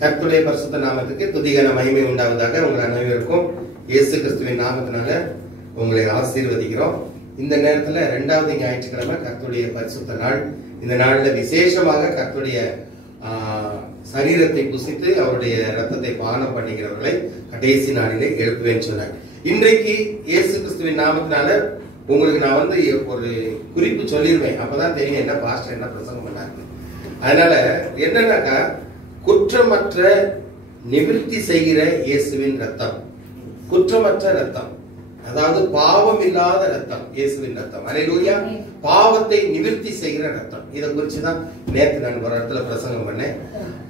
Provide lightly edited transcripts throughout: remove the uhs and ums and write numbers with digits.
கர்த்தருடைய பரிசுத்த நாமத்துக்கு துதிகன மகிமை உண்டாவதாக. உங்கள் அனைவருக்கும் இயேசு கிறிஸ்துவின் நாமத்தினால உங்களை ஆசீர்வதிக்கிறோம். இந்த நேரத்துல 2வது ஞாயிற்றுக்கிழமை கர்த்தருடைய பரிசுத்த நாள். இந்த நாள்ல விசேஷமாக கர்த்தருடைய சரீரத்தை புசித்து அவருடைய ரத்தத்தை பானம் பண்ணுகிறவர்களை கடைசி நாளிலே எழுப்புவேன்னு சொன்னார். இன்றைக்கு இயேசு கிறிஸ்துவின் நாமத்தினால உங்களுக்கு நான் ஒரு குறிப்பு சொல்லிடுவேன். அப்பதான் தெரியும் என்ன பாஸ்டர் என்ன பிரசங்கம் பண்ணாரு. அதனால என்னன்னாக்கா, குற்றமற்ற நிவிர்த்தி செய்கிற இயேசுவின் ரத்தம், குற்றமற்ற ரத்தம், அதாவது பாவம் இல்லாத ரத்தம், இயேசுவின் ரத்தம். அல்லேலூயா. பாவத்தை நிவிர்த்தி செய்கிற ரத்தம். இதை குறிச்சுதான் நேற்று நான் ஒரு இடத்துல பிரசங்கம் பண்ணேன்.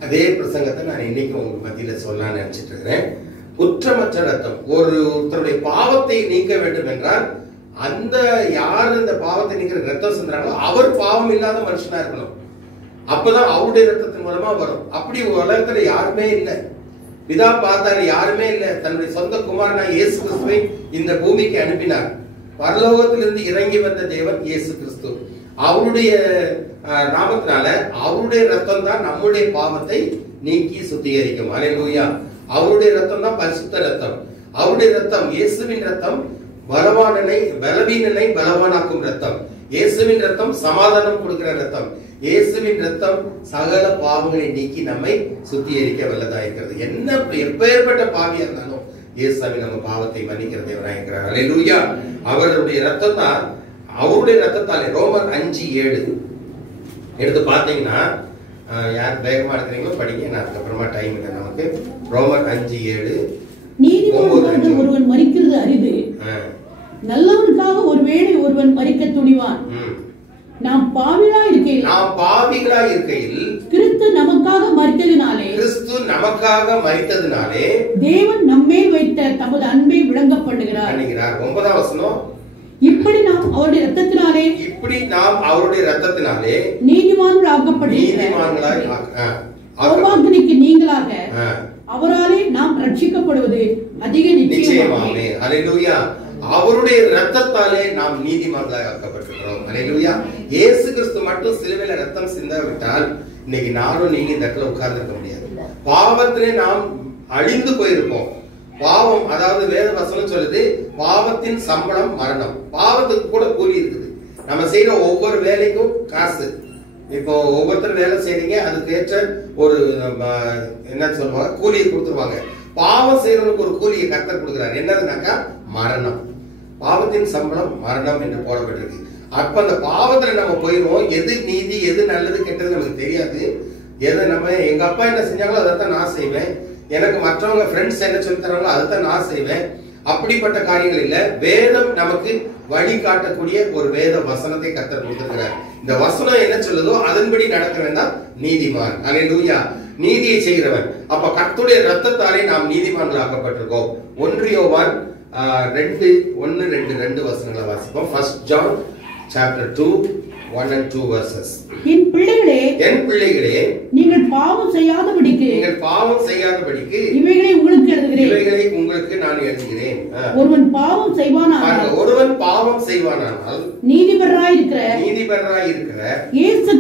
அதே பிரசங்கத்தை நான் இன்னைக்கு உங்களுக்கு மத்தியில சொல்லலாம்னு நினைச்சிட்டு இருக்கிறேன். குற்றமற்ற ரத்தம். ஒருத்தருடைய பாவத்தை நீக்க வேண்டும் என்றால் அந்த யாரு இந்த பாவத்தை நீக்கிற ரத்தம் செஞ்சாங்களோ அவர் பாவம் இல்லாத மனுஷனா இருக்கணும். அப்பதான் அவருடைய ரத்தத்தின் மூலமா வரும். அப்படி உலகத்துல யாருமே இல்லை. பிதா பார்த்தாரு, யாருமே இல்லை. தன்னுடைய சொந்த குமாரனா இயேசு கிறிஸ்துவை இந்த பூமிக்கு அனுப்பினார். பரலோகத்திலிருந்து இறங்கி வந்த தேவன் இயேசு கிறிஸ்து. அவருடைய நாமத்தினால அவருடைய ரத்தம் தான் நம்முடைய பாவத்தை நீக்கி சுத்திகரிக்கும். அல்லேலூயா. அவருடைய ரத்தம் தான் பரிசுத்த ரத்தம். அவருடைய ரத்தம், இயேசுவின் ரத்தம் பலவீனனை பலவானாக்கும் ரத்தம். இயேசுவின் ரத்தம் சமாதானம் கொடுக்கிற ரத்தம். இயேசுவின் ரத்தம் சகல பாவங்களை நீக்கி நம்மை சுத்திகரிக்க வல்லதா இருக்கிறது. எப்பேற்பட்ட பாவியா இருந்தாலும் இயேசுவை நம்ம பாவத்தை மன்னிக்கிற தேவனாக இருக்கிறார். அல்லேலூயா. அவருடைய ரத்தம் தான், அவருடைய ரத்தத்தாலே ரோமர் 5:7 எடுத்து பார்த்தீங்கன்னா, யார் வேகமா இருக்கிறீங்களோ படிங்க, நான் அதுக்கப்புறமா டைம் இல்லை நமக்கு. ரோமர் 5:7 நீதிமானுக்காக ஒருவன் மரிக்கிறது அரிது, நல்லவனுக்காக ஒருவேளை ஒருவன் மரிக்க துணிவான். நாம் பாவிகளாய் இருக்கையில் கிறிஸ்து நமக்காக மரித்ததினாலே தேவன் நம்மேல் வைத்த தமது அன்பை விளங்க பண்ணுகிறார். 9ஆம் வசனம். இப்படி நாம் அவருடைய ரத்தத்தினாலே நீதிமான்களாய் ஆக்கப்பட்டு நீங்களாக அவராலே நாம் ரட்சிக்கப்படுவது அதிக நிச்சயமாமே. அல்லேலூயா. அவருடைய ரத்தத்தாலே நாம் நீதிமான்களாய் ஆக்கப்பட்டிருக்கிறோம். அல்லேலூயா. இயேசு கிறிஸ்து மட்டும் சிலுவையில ரத்தம் சிந்தாவிட்டால் இன்னைக்கு நானும் நீங்க இந்த இடத்துல உட்கார்ந்து இருக்க முடியாது. பாவத்திலே நாம் அழிந்து போயிருப்போம். பாவம், அதாவது வேத வசனம் சொல்லுது, பாவத்தின் சம்பளம் மரணம். பாவத்துக்கு கூட கூலி இருக்குது. நம்ம செய்யற ஒவ்வொரு வேலைக்கும் காசு. இப்போ ஒவ்வொருத்தர் வேலை செய்றீங்க, அதுக்கு ஏற்ற ஒரு என்ன சொல்லுவாங்க, கூலியை கொடுத்துருவாங்க. பாவம் செய்யறவங்களுக்கு ஒரு கூலியை கர்த்தர் கொடுக்கிறார். என்னதுனாக்கா மரணம். பாவத்தின் சம்பளம் மரணம் என்று போடப்பட்டிருக்கு. அப்ப அந்த பாவத்துல நம்ம போயிடுவோம். எது நீதி, எது நல்லது, கெட்டது நமக்கு தெரியாது. எதை நம்ம, எங்க அப்பா என்ன செஞ்சாங்களோ அதைத்தான் நான் செய்வேன். எனக்கு மற்றவங்க ஃப்ரெண்ட்ஸ் என்ன சொல்லி தராங்களோ அதைத்தான் நான் செய்வேன். அப்படிப்பட்ட காரியங்கள் இல்ல. வேதம் நமக்கு வழி காட்டக்கூடிய ஒரு வேத வசனத்தை கர்த்தர் கொடுத்திருக்கிறார். இந்த வசனம் என்ன சொல்லுதோ அதன்படி நடக்கிறவன் தான் நீதிமான். அல்லேலூயா. நீதியை செய்கிறவன். அப்ப கர்த்தருடைய ரத்தத்தாலே நாம் நீதிமான்கள் ஆக்கப்பட்டிருக்கோம். 1 யோவான் 2:1-2 வசனங்களை வாசிப்போம். 1 John chapter 2:1 and 2 verses. என் பிள்ளைகளே, நீங்கள் பாவம் செய்யாதபடிக்கு இவைகளை உங்களுக்கு நான் எழுதுகிறேன். ஒருவன் பாவம் செய்வானானால் நீதிபரராய் இருக்கிற இயேசு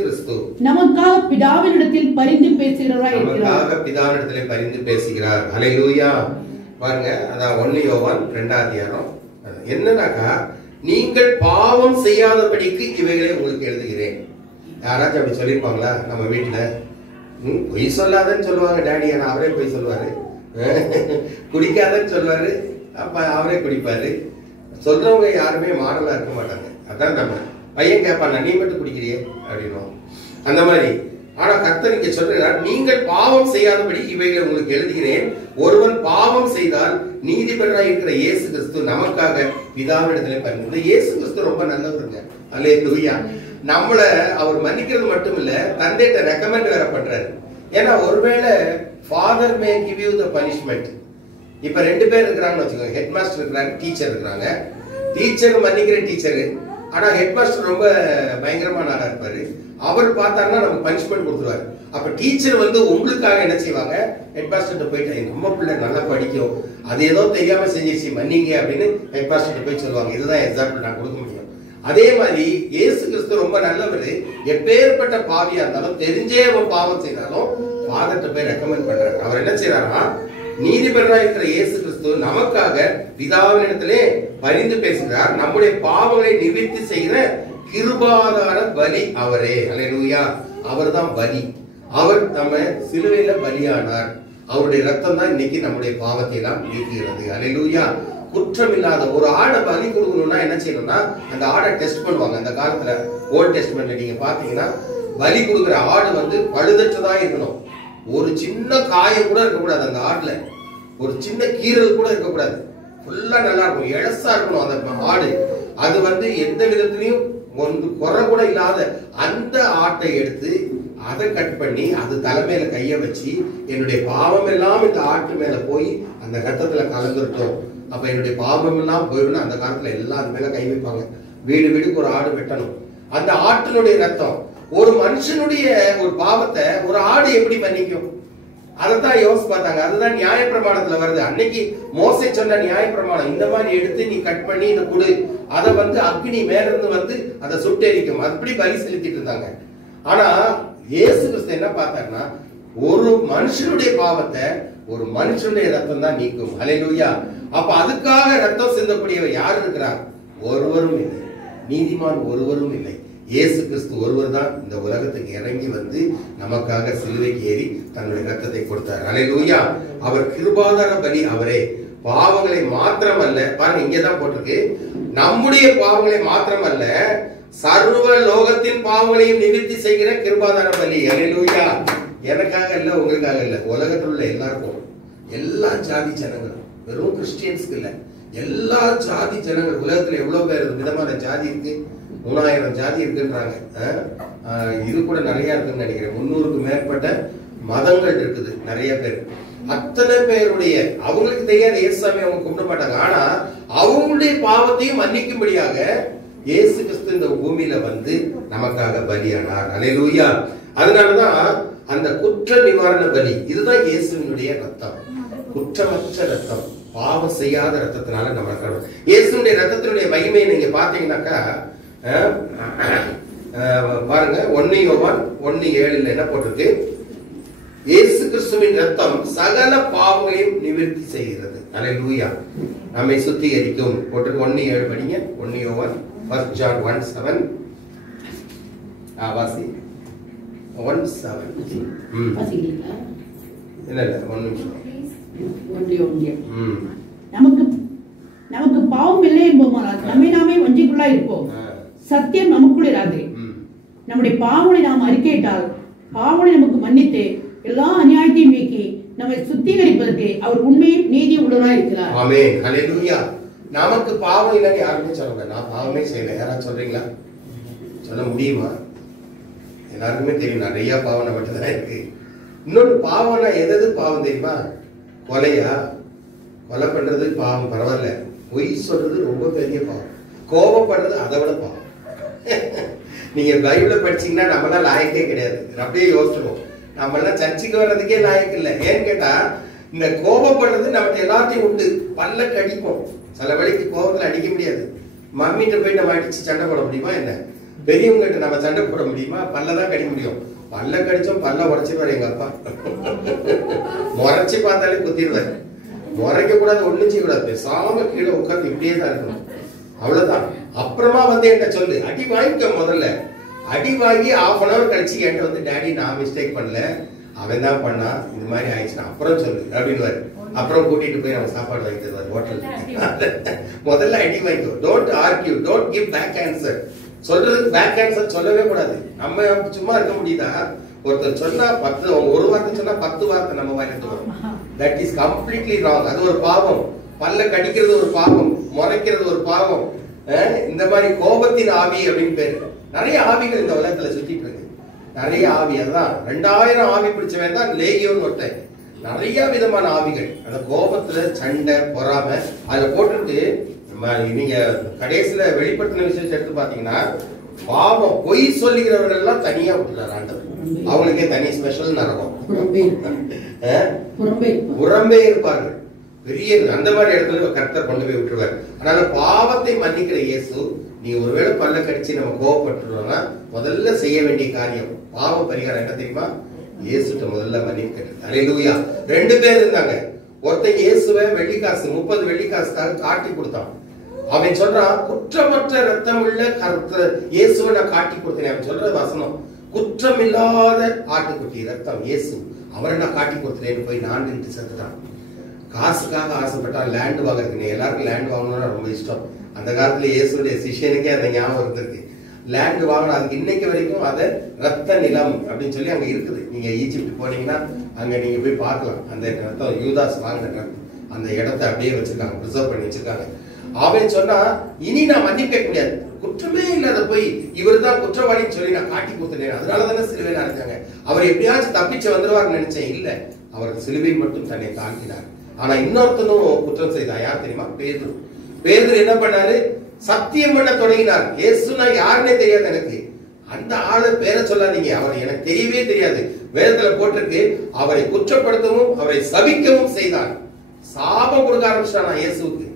கிறிஸ்து நமக்காக பிதாவினிடத்தில் பரிந்து பேசுகிறார். அல்லேலூயா. பாருங்க, அதான் 1 யோவான் 2ஆம் அதிகாரம். என்னன்னாக்கா, நீங்கள் பாவம் செய்யாதபடிக்கு இவைகளை உங்களுக்கு எழுதுகிறேன். யாராச்சும் அப்படி சொல்லிருப்பாங்களா நம்ம வீட்டுல? பொய் சொல்லாதன்னு சொல்லுவாங்க டாடி, ஆனா அவரே பொய் சொல்லுவாரு. குடிக்காதன்னு சொல்லுவாரு, அப்ப அவரே குடிப்பாரு. சொல்றவங்க யாருமே மாடலா இருக்க மாட்டாங்க. அதான் நம்ம பையன் கேட்பான், நீ மட்டும் குடிக்கிறியே அப்படின்னு. அந்த மாதிரி. ஆனா கர்த்தர் இங்க சொல்றார், நீங்கள் பாவம் செய்யாதபடி இவைகளை உங்களுக்கு எழுதுகிறேன். ஒருவன் பாவம் செய்தால் நீதிபதியாய் இருக்கிற இயேசு கிறிஸ்து நமக்காக பிதாவினிடத்திலே பரிந்து. இயேசு கிறிஸ்து ரொம்ப நல்லவருங்க. அல்லேலூயா. நம்மள அவர் மன்னிக்கிறது மட்டும் இல்ல, தந்தைட்ட ரெக்கமெண்ட் வேற பண்றாரு. ஏன்னா ஒருவேளை father May give you the punishment. இப்ப 2 பேர் இருக்கிறாங்கன்னு வச்சுக்கோங்க. ஹெட் மாஸ்டர் இருக்கிறாங்க, டீச்சர் இருக்கிறாங்க. டீச்சர் மன்னிக்கிற டீச்சரு, ஆனா ஹெட் மாஸ்டர் ரொம்ப பயங்கரமான ஆளா இருப்பாரு. அவர் பார்த்தாருன்னா நமக்கு பனிஷ்மெண்ட் கொடுத்துருவாரு. அப்ப டீச்சர் உங்களுக்காக என்ன செய்வாங்க, ஹெட் மாஸ்டர் போயிட்டு நம்ம பிள்ளை நல்லா படிக்கும், அது ஏதோ தெரியாம செஞ்சிச்சு மன்னிங்க அப்படின்னு ஹெட் மாஸ்டர் போய் சொல்லுவாங்க. இதுதான் எக்ஸாம்பிள் நான் கொடுக்க முடியும். அதே மாதிரி இயேசு கிறிஸ்து ரொம்ப நல்லவர். எப்பேற்பட்ட பாவியா இருந்தாலும், தெரிஞ்சே அவன் பாவம் செய்தாலும் ஃபாதர்ட்ட போய் ரெக்கமெண்ட் பண்றாரு. அவர் என்ன செய்யறாரா, நீதிபதியா இருக்கிற இயேசு கிறிஸ்து நமக்காக பிதாவினிடத்திலே பரிந்து பேசுகிறார். நம்முடைய பாவங்களை நிவர்த்தி செய்கிற கிருபாதார பலி அவரே. அல்லேலூயா. அவர்தான் பலி. அவர் நம்ம சிலுவையில பலியானார். அவருடைய ரத்தம் தான் இன்னைக்கு நம்முடைய பாவத்தை எல்லாம் நீக்குகிறது. அல்லேலூயா. குற்றம் இல்லாத ஒரு ஆடை பலி கொடுக்கணும்னா என்ன செய்யணும்னா, அந்த ஆடை டெஸ்ட் பண்ணுவாங்க. அந்த காலத்துல ஓல்ட் டெஸ்ட்மென்ட்ல நீங்க பாத்தீங்கன்னா பலி கொடுக்கிற ஆடு வந்து பழுதற்றதா இருக்கணும். ஒரு சின்ன காயம் கூட இருக்கக்கூடாது அந்த ஆடுல, ஒரு சின்ன கீரல் கூட இருக்கக்கூடாது. ஃபுல்லா நல்லா இருக்கும், எழசா இருக்கணும் அந்த ஆடு. அது வந்து எந்த விதத்திலையும் ஒன்று குறை கூட இல்லாத அந்த ஆட்டை எடுத்து அதை கட் பண்ணி அது தலைமையில கைய வச்சு, என்னுடைய பாவம் எல்லாம் இந்த ஆட்டு மேல போய் அந்த ரத்தத்துல கலந்துருட்டோம், அப்ப என்னுடைய பாவம் எல்லாம் போயிடும். அந்த காலத்துல எல்லாம் அது மேல கை வைப்பாங்க. வீடு வீடுக்கு ஒரு ஆடு வெட்டணும். அந்த ஆட்டினுடைய ரத்தம் ஒரு மனுஷனுடைய ஒரு பாவத்தை ஒரு ஆடு எப்படி மன்னிக்கும்? அதைத்தான் யோசிச்சு பார்த்தாங்க. அதுதான் நியாயப்பிரமாணத்துல வருது. அன்னைக்கு மோசே சொன்ன நியாயப்பிரமாணம், இந்த மாதிரி எடுத்து நீ கட் பண்ணி இதை கொடு, அதை வந்து அக்னி மேல இருந்து வந்து அதை சுட்டெரிக்கும், அப்படி பலி செலுத்திட்டு இருந்தாங்க. ஆனா இயேசு கிறிஸ்து என்ன பார்த்தாருன்னா, ஒரு மனுஷனுடைய பாவத்தை ஒரு மனுஷனுடைய ரத்தம் தான் நீக்கும். அல்லேலூயா. அப்ப அதுக்காக ரத்தம் சிந்தக்கூடியவர் யார் இருக்கிறார்? ஒருவரும் இல்லை. நீதிமான் ஒருவரும் இல்லை. இயேசு கிறிஸ்து ஒருவர் தான் இந்த உலகத்துக்கு இறங்கி வந்து நமக்காக சிலுவைக்கு ஏறி தன்னுடைய ரத்தத்தை கொடுத்தார். அல்லேலூயா. அவர் கிருபாதார பலி அவரே. பாவங்களை மாத்திரமல்ல, பாருங்க இங்கதான் போட்டிருக்கு, நம்முடைய பாவங்களை மாத்திரமல்ல சர்வ லோகத்தின் பாவங்களையும் நிவர்த்தி செய்கிற கிருபாதார பலி. அல்லேலூயா. எனக்காக இல்ல, உங்களுக்காக இல்ல, உலகத்தில் உள்ள எல்லாருக்கும், எல்லா ஜாதி ஜனங்களும், வெறும் கிறிஸ்டியன்ஸ்க்கு இல்ல, எல்லா ஜாதி ஜனங்கள். உலகத்துல எவ்வளவு பேர் விதமான ஜாதி இருக்கு? 3000 ஜாதி இருக்குன்றாங்க. இது கூட நிறைய இருக்குன்னு நினைக்கிறேன். 300க்கு மேற்பட்ட மதங்கள் இருக்குது நிறைய பேர். அத்தனை பேருடைய அவங்களுக்கு தெரியாத இயேசுசாமி அவங்க கும்பிட மாட்டாங்க. ஆனா அவங்களுடைய பாவத்தையும் மன்னிக்கும்படியாக இயேசு கிறிஸ்து இந்த பூமியில வந்து நமக்காக பலியானார். அல்லேலூயா. அதனாலதான் அந்த குற்ற நிவாரண பலி, இதுதான் இயேசுவினுடைய ரத்தம். குற்றமற்ற ரத்தம், பாவம் செய்யாத ரத்தத்தினால நம்ம கடவுள். இயேசுடைய ரத்தத்தினுடைய மகிமையை நீங்க பாத்தீங்கன்னாக்கா பாருங்க, 1 யோவான் 1:7 என்ன போட்டிருக்கு? இயேசு கிறிஸ்துவின் ரத்தம் சகல பாவங்களையும் நிவர்த்தி செய்கிறது. அல்லேலூயா. நம்மை சுத்திகரிக்கும் போட்டிருக்கு. 1:7 படிங்க. 1 யோவான் 1 John 1:7 வாசி. 1:7 இல்ல இல்ல 1 நிமிஷம். நமக்கு பாவம் இல்லை என்போமானால் நம்மை நாமே வஞ்சிக்குள்ளா இருப்போம், சத்தியம் நமக்குள் இராது. நம்முடைய பாவங்களை நாம் அறிக்கையிட்டால் பாவங்களை நமக்கு மன்னித்து எல்லா அநியாயத்தையும் நீக்கி நம்மை சுத்திகரிப்பதற்கு அவர் உண்மையும் நீதி உள்ளவராய் இருக்கிறார். ஆமென். ஹல்லேலூயா. நமக்கு பாவம் இல்லைன்னு யாருமே சொல்லுங்க. நான் பாவமே செய்யல. யாராவது சொல்றீங்களா? சொல்ல முடியுமா? எல்லாருக்குமே தெரியும் நிறைய பாவம் நம்மகிட்ட தான் இருக்கு. இன்னொன்று பாவம்னா எது பாவம் தெரியுமா? கொலையா? கொலை பண்றது பாவம், பரவாயில்ல. பொய் சொல்றது ரொம்ப பெரிய பாவம். கோபப்படுறது அதை விட பாவம். நீங்க பைபிளை படிச்சீங்கன்னா நம்மளாம் லாயக்கே கிடையாது. அப்படியே யோசிச்சிருவோம். நம்மளாம் சர்ச்சுக்கு வர்றதுக்கே லாயக்கு இல்லை. ஏன்னு கேட்டா இந்த கோபப்படுறது நம்மகிட்ட எல்லாத்தையும் உண்டு. பல்ல கடிப்போம். சில வேளைக்கு கோபத்துல அடிக்க முடியாது. மம்மிட்ட போய் நம்ம அடிச்சு சண்டை போட முடியுமா? என்ன பெரியவங்க கிட்ட நம்ம சண்டை போட முடியுமா? பல்லதான் கடிக்க முடியும். பல்ல கடிச்சோம், பல்ல உடைச்சிருவாரு எங்க அப்பா. முறைச்சு பார்த்தாலே குத்திடுவாரு. முறைக்க கூடாது, ஒண்ணும் செய்ய கூடாது. பேசாம கீழே உட்காந்து இப்படியே தான் இருக்கணும். அவ்வளவுதான். அப்புறமா வந்து என்கிட்ட சொல்லு, அடி வாங்கிக்க. முதல்ல அடி வாங்கி 1/2 hour கழிச்சு என்கிட்ட வந்து, டாடி நான் மிஸ்டேக் பண்ணல, அவன் தான் பண்ணா, இது மாதிரி ஆயிடுச்சுன்னா அப்புறம் சொல்லு அப்படின்னு. அப்புறம் கூட்டிட்டு போய் அவன் சாப்பாடு வாங்கி தருவார் ஹோட்டல். முதல்ல அடி வாங்கிக்கோ. Don't argue, don't give back answer. சொல்றதுக்கு பேக் ஆன்சர் சொல்லவே கூடாது. நம்ம சும்மா இருக்க முடியுதா? ஒருத்தர் சொன்னா 10, ஒரு வார்த்தை சொன்னா 10 வார்த்தை நம்ம வாங்கிட்டு வரும். That is completely wrong. அது ஒரு பாவம். பல்ல கடிக்கிறது ஒரு பாவம், முறைக்கிறது ஒரு பாவம். இந்த மாதிரி கோபத்தின் ஆவி அப்படின்னு பேரு. நிறைய ஆவிகள் இந்த உலகத்துல சுத்திட்டு இருக்கு. நிறைய ஆவி. அதான் 2000 ஆவி பிடிச்சவன் தான் லேகியோன் ஒருத்தன். நிறைய விதமான ஆவிகள். அந்த கோபத்துல சண்டை, பொறாமை அதுல போட்டுட்டு நீங்க கடைசியில வெளிப்படுத்தின விஷயத்தை எடுத்து பாத்தீங்கன்னா, பாவம் பொய் சொல்லுகிறவர்கள் எல்லாம் தனியா விட்டுறாரு ஆண்டவர். அவங்களுக்கே தனி ஸ்பெஷல் நரகம். புறம்பே இருப்பார்கள். பெரிய அந்த மாதிரி இடத்துல கர்த்தர் கொண்டு போய் விட்டுருவார். அதனால பாவத்தை மன்னிக்கிற இயேசு, நீ ஒருவேளை பல்ல கடிச்சு நம்ம கோவப்பட்டுருவோம்னா முதல்ல செய்ய வேண்டிய காரியம் பாவ பரிகாரம் என்ன தெரியுமா? இயேசுட்ட முதல்ல மன்னிப்பு கேட்டது. அல்லேலூயா. 2 பேர் இருந்தாங்க. ஒருத்தன் இயேசுவை வெள்ளிக்காசு 30 வெள்ளிக்காசுக்காக காட்டி கொடுத்தான். அவன் சொல்றான், குற்றமற்ற ரத்தம் உள்ள இயேசுவை நான் காட்டி கொடுத்தேன். அவன் சொல்ற வசனம், குற்றமில்லாத ஆட்டுக்குட்டி ரத்தம் இயேசு, அவரை நான் காட்டி கொடுத்தேன்னு போய் நான்கிட்டு செத்துட்டான். காசுக்காக ஆசைப்பட்டான், லேண்ட் வாங்குறதுக்கு. எல்லாருக்கும் லேண்ட் வாங்கணும்னா ரொம்ப இஷ்டம். அந்த காலத்துல இயேசுடைய சிஷ்யனுக்கே அந்த ஞாபகம் இருந்திருக்கு. லேண்ட் வாங்கணும், அதுக்கு இன்னைக்கு வரைக்கும் அதை ரத்த நிலம் அப்படின்னு சொல்லி அங்க இருக்குது. நீங்க ஈஜிப்ட் போனீங்கன்னா அங்க நீங்க போய் பார்க்கலாம். அந்த ரத்தம் யூதாஸ் வாங்கின அந்த இடத்தை அப்படியே வச்சிருக்காங்க, ப்ரிசர்வ் பண்ணி வச்சிருக்காங்க. அவன் சொன்னா, இனி நான் மன்னிக்க முடியாது, குற்றமே இல்லாத போய் இவர் தான் குற்றவாளின்னு சொல்லி நான் காட்டி கொடுத்தேன், அதனாலதானே சிலுவையில இருக்காங்க. அவர் எப்படியாச்சும் தப்பிச்சு வந்துருவார்னு நினைச்சேன். இல்ல, அவர் சிலுவையில் மட்டும் தன்னை தாக்கினார். ஆனா இன்னொருத்தனும் குற்றம் செய்தான். யார் தெரியுமா? பேதுரு. பேதுரு என்ன பண்ணாரு? சத்தியம் பண்ண தொடங்கினார். இயேசுனா யாருன்னே தெரியாது எனக்கு. அந்த ஆளு பேரை சொல்லாதீங்க, அவர் எனக்கு தெரியவே தெரியாது. வேதத்துல போட்டிருக்கு, அவரை குற்றப்படுத்தவும் அவரை சபிக்கவும் செய்தார். சாபம் கொடுக்க ஆரம்பிச்சானா இயேசுக்கு.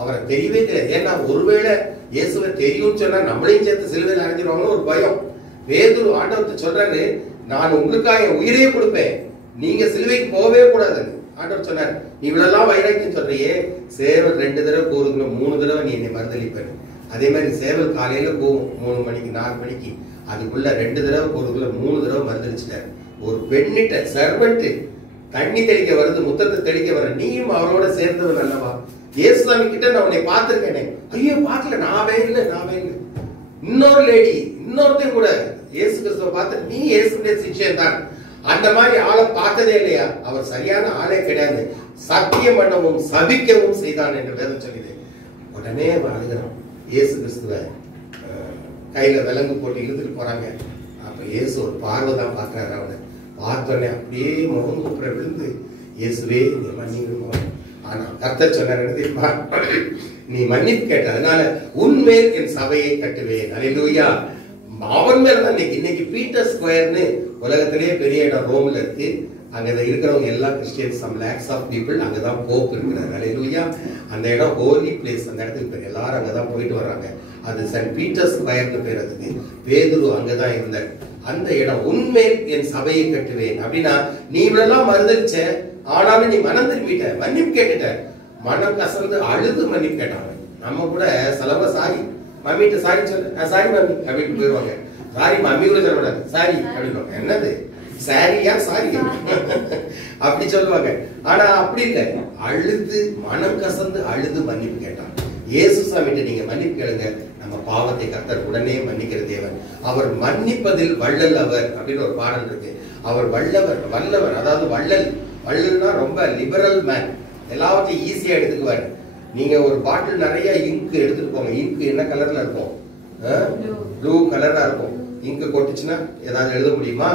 அவரை தெரியவே தெரியாது. ஏன்னா ஒருவேளை இயேசுவை தெரியும் சொன்னா நம்மளையும் சேர்த்து சிலுவையில் அடைஞ்சிருவாங்கன்னு ஒரு பயம். பேதுரு ஆண்டவர்கிட்ட சொல்றாரு, நான் உங்களுக்காக என் உயிரையே கொடுப்பேன், நீங்க சிலுவைக்கு போகவே கூடாதுன்னு ஆண்டவர் சொன்னார். நீ இவ்வளவு வைராக்கியம் சொல்றியே, சேவல் 2 தடவை போறதுக்குள்ள 3 தடவை நீ என்னை மறுதளிப்பேன். அதே மாதிரி சேவல் காலையில போகும் 3 மணிக்கு 4 மணிக்கு, அதுக்குள்ள 2 தடவை போறதுக்குள்ள 3 தடவை மறுதளிச்சிட்டார். ஒரு பெண்ணிட்ட சர்வெண்ட் தண்ணி தெளிக்க வருது, முத்தத்தை தெளிக்க வர, நீயும் அவரோட சேர்ந்தவன் அல்லவா? இயேசுசாமி கிட்ட நான் உன்னை பார்த்திருக்கேனே. ஐயோ பார்க்கல, நாவே இல்லை. இன்னொரு லேடி, இன்னொருத்தையும் கூட இயேசு கிறிஸ்துவை பார்த்து, நீ இயேசுடைய சிஷ்யன் தான். அந்த மாதிரி ஆளை பார்த்ததே இல்லையா? அவர் சரியான ஆளே கிடையாது, சத்தியம் பண்ணவும் சபிக்கவும் செய்தான் என்று வேதம் சொல்லுது. உடனே அழுகிறான். இயேசு கிறிஸ்துவ கையில விலங்கு போட்டு இழுத்துட்டு போறாங்க. அப்ப இயேசு ஒரு பார்வை தான் பாக்குறாரு. அவனை பார்த்தோன்னே அப்படியே முகம் கூப்பிட விழுந்து, இயேசுவே நீ மன்னிக்கணுமா? ஆனா கர்த்தர் சொன்னார், நீ மன்னிப்பு கேட்ட, அதனால உன்மேல் என் சபையை கட்டுவேன். அல்லேலூயா. அவன் மேல தான் இன்னைக்கு பீட்டர் ஸ்கொயர்னு உலகத்திலேயே பெரிய இடம் ரோம்ல இருக்கு. அங்க இருக்கிறவங்க எல்லாம் Christians, some lakhs of people. அங்கதான் போப் இருக்கிறார். அல்லேலூயா. அந்த இடம் ஹோலி பிளேஸ். அந்த இடத்துக்கு எல்லாரும் அங்கதான் போயிட்டு வர்றாங்க. அது சென்ட் பீட்டர் ஸ்கொயர்னு பேர். அதுக்கு பேதுரு அங்கதான் இருந்தார். அந்த இடம், உன்மேல் என் சபையை கட்டுவேன் அப்படின்னா, நீ இவ்வளவு மறுதளிச்ச, ஆனாலும் நீ மனம் திரும்பிட்ட, மன்னிப்பு கேட்டுட்ட. மனம் கசந்து அழுது மன்னிப்பு கேட்டாங்க. நம்ம கூட சிலவ சாரி மம்மிட்ட சாரி சொல்ல, சாரி மம்மி அப்படின்னு போயிடுவாங்க. சாரி மம்மி கூட சொல்ல கூடாது, சாரி அப்படின்னு. என்னது சாரியா சாரி அப்படி சொல்லுவாங்க. ஆனா அப்படி இல்லை, அழுது மனம் கசந்து அழுது மன்னிப்பு கேட்டான். இயேசு சாமிட்ட நீங்க மன்னிப்பு கேளுங்க, நம்ம பாவத்தை கர்த்தர் உடனே மன்னிக்கிற தேவன். அவர் மன்னிப்பதில் வள்ளல் அவர் அப்படின்னு ஒரு பாடல் இருக்கு. அவர் வல்லவர், அதாவது வள்ளல்னா ரொம்ப லிபரல் மேன், எல்லாவற்றையும் ஈஸியா எடுத்துக்குவாரு. நீங்க ஒரு பாட்டில் நிறைய இங்க் எடுத்துட்டு போங்க. இங்க் என்ன கலர்ல இருக்கும்? ப்ளூ கலரா இருக்கும். இங்க் கொட்டுச்சுன்னா ஏதாவது எழுத முடியுமா?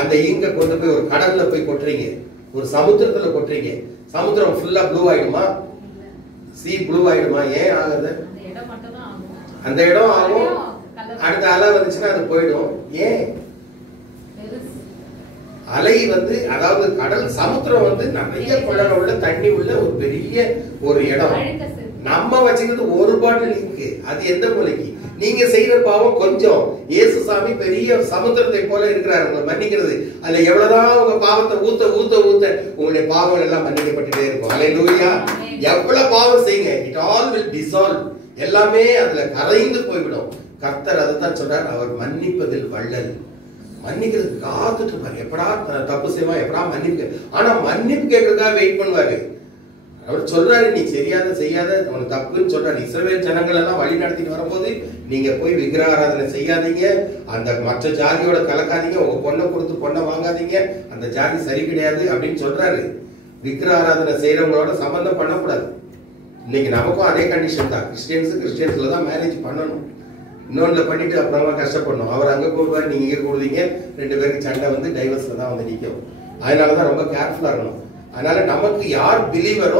அந்த இங்க கொண்டு போய் ஒரு கடல்ல போய் கொட்டுறீங்க, ஒரு சமுத்திரத்துல கொட்டுறீங்க, சமுத்திரம் ஃபுல்லா ப்ளூ ஆயிடுமா? சி ப்ளூ ஆயிடுமா? ஏன் ஆகுது? அந்த இடம் ஆகும், அடுத்த அலை வந்துச்சுன்னா அது போயிடும். ஏன்? அலை அதாவது கடல் சமுத்திரம் நிறைய குளம் உள்ள தண்ணி உள்ள ஒரு பெரிய ஒரு இடம். நம்ம வச்சுக்கிறது ஒரு பாட்டில் இங்கு, அது எந்த மூலைக்கு? நீங்க செய்யற பாவம் கொஞ்சம். இயேசு சாமி பெரிய சமுத்திரத்தை போல இருக்கிறார் உங்களை மன்னிக்கிறது. அதுல எவ்வளவுதான் உங்க பாவத்தை ஊத்த ஊத்த ஊத்த உங்களுடைய பாவங்கள் எல்லாம் மன்னிக்கப்பட்டுட்டே இருக்கும். அல்லேலூயா. எவ்வளவு பாவம் செய்யுங்க, இட் ஆல் வில் டிசால்வ். எல்லாமே அதுல கரைந்து போய்விடும். கர்த்தர் அதைத்தான் சொல்றார், அவர் மன்னிப்பதில் வள்ளல். மன்னிக்கிறதுக்கு காத்துட்டு இருப்பாரு, எப்படா தப்பு செய்வான், எப்படா மன்னிப்பு. ஆனா மன்னிப்பு கேட்கறதுக்காக வெயிட் பண்ணுவாரு. அவர் சொல்றாரு, நீ செய்யாத உனக்கு தப்புன்னு சொல்றாரு. இஸ்ரவேல் ஜனங்கள் எல்லாம் வழி நடத்திட்டு வரும்போது, நீங்க போய் விக்கிரக ஆராதனை செய்யாதீங்க, அந்த மற்ற ஜாதியோட கலக்காதீங்க, உங்க பொண்ணை கொடுத்து பொண்ணை வாங்காதீங்க, அந்த ஜாதி சரி கிடையாது அப்படின்னு சொல்றாரு. விக்கிரக ஆராதனை செய்யறவங்களோட சம்பந்தம் பண்ணக்கூடாது. இன்னைக்கு நமக்கும் அதே கண்டிஷன் தான். கிறிஸ்டியன்ஸ்ல தான் மேரேஜ் பண்ணணும். இன்னொன்று பண்ணிட்டு அப்புறமா கஷ்டப்படணும். அவர் அங்க கூடுவார், நீங்க இங்க கூடுவீங்க, 2 பேருக்கு சண்டை டைவர்ஸ்ல தான் நிற்கும். அதனாலதான் ரொம்ப கேர்ஃபுல்லா இருக்கணும். அதனால நமக்கு யார் பிலீவர்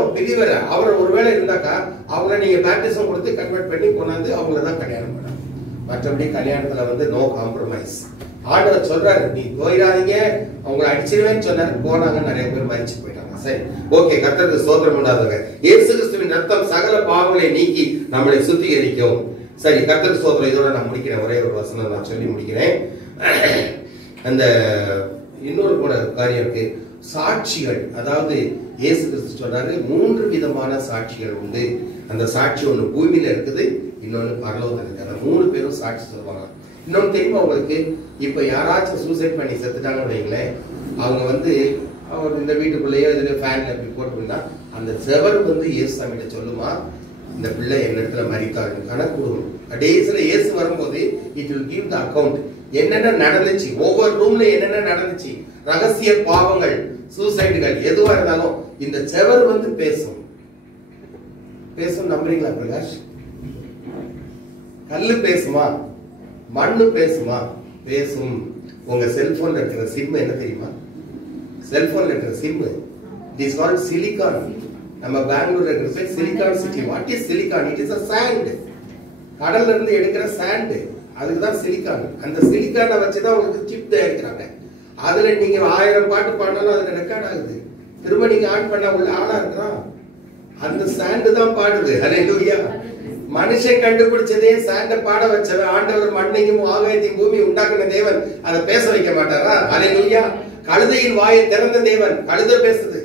அவர் ஒருவேளை இருந்தாக்கா அவங்கள நீங்க பேப்டிசம் கொடுத்து கன்வெர்ட் பண்ணி கொண்டாந்து அவங்கள தான் கல்யாணம் பண்ணணும். மற்றபடி கல்யாணத்துல நோ காம்ப்ரமைஸ். ஆண்டவர் சொல்றாரு, நீ போயிடாதீங்க, அவங்களை அடிச்சிருவேன்னு சொன்னாரு. போனாங்க, நிறைய பேர் மரிச்சு போயிட்டாங்க. சரி, ஓகே. கர்த்தருக்கு ஸ்தோத்திரம் உண்டாகுங்க. இயேசு கிறிஸ்துவின் ரத்தம் சகல பாவங்களை நீக்கி நம்மளை சுத்திகரிக்கும். சரி, கர்த்தருக்கு ஸ்தோத்திரம். இதோட நான் முடிக்கிறேன். ஒரே ஒரு வசனம் நான் சொல்லி முடிக்கிறேன். அந்த இன்னொரு கூட காரியம் இருக்கு, சாட்சிகள். அதாவது இயேசு கிறிஸ்து சொல்றாரு 3 விதமான சாட்சிகள் உண்டு. அந்த சாட்சி ஒண்ணு பூமியில இருக்குது, இன்னொன்னு பரலோகத்துல இருக்கு. அந்த 3 பேரும் சாட்சி சொல்லுவாங்க. இன்னொன்னு தெரியுமா உங்களுக்கு, இப்ப யாராச்சும் சூசைட் பண்ணி செத்துட்டாங்கன்னு வைங்களேன், அவங்க வந்து அவர் இந்த வீட்டுக்குள்ளேயோ இதுல ஃபேன்ல அப்படி போட்டுருந்தா அந்த செவர் வந்து இயேசு சாமிகிட்ட சொல்லுமா, இந்த பிள்ளை என்ன இடத்துல மரித்தாரு கணக்கு கொடுக்கணும். கடைசியில இயேசு வரும்போது it will give the account. என்னென்ன நடந்துச்சு, ஒவ்வொரு ரூம்ல என்னென்ன நடந்துச்சு, ரகசிய பாவங்கள், சூசைடுகள் எதுவா இருந்தாலும் இந்த செவர் வந்து பேசும். பேசும் நம்புறீங்களா பிரகாஷ்? கல்லு பேசுமா, மண்ணு பேசுமா? பேசும். உங்க செல்போன்ல இருக்கிற சிம் என்ன தெரியுமா? செல்போன்ல இருக்கிற SIM it is called silicon. நம்ம பெங்களூர்ல இருக்கிற silicon city. What is silicon? It is a sand. கடல்ல இருந்து எடுக்கிற சாண்ட், அதுக்குதான் சிலிகான். அந்த சிலிகானை வச்சுதான் உங்களுக்கு சிப் தயாரிக்கிறாங்க. அதுல நீங்க 1000 பாட்டு பாடினாலும் அதுல ரெக்கார்ட் ஆகுது. திரும்ப நீங்க ஆன் பண்ணா உள்ள ஆளா இருக்கிறான், அந்த சாண்ட் தான் பாடுது. ஹல்லேலூயா. மனுஷன் கண்டுபிடிச்சதே சாண்ட பாட வச்சவன் ஆண்டவர் மண்ணையும் ஆகாயத்தையும் பூமி உண்டாக்குன தேவன் அதை பேச வைக்க மாட்டாரா? ஹல்லேலூயா. கழுதையின் வாயை திறந்த தேவன், கழுதை பேசுது.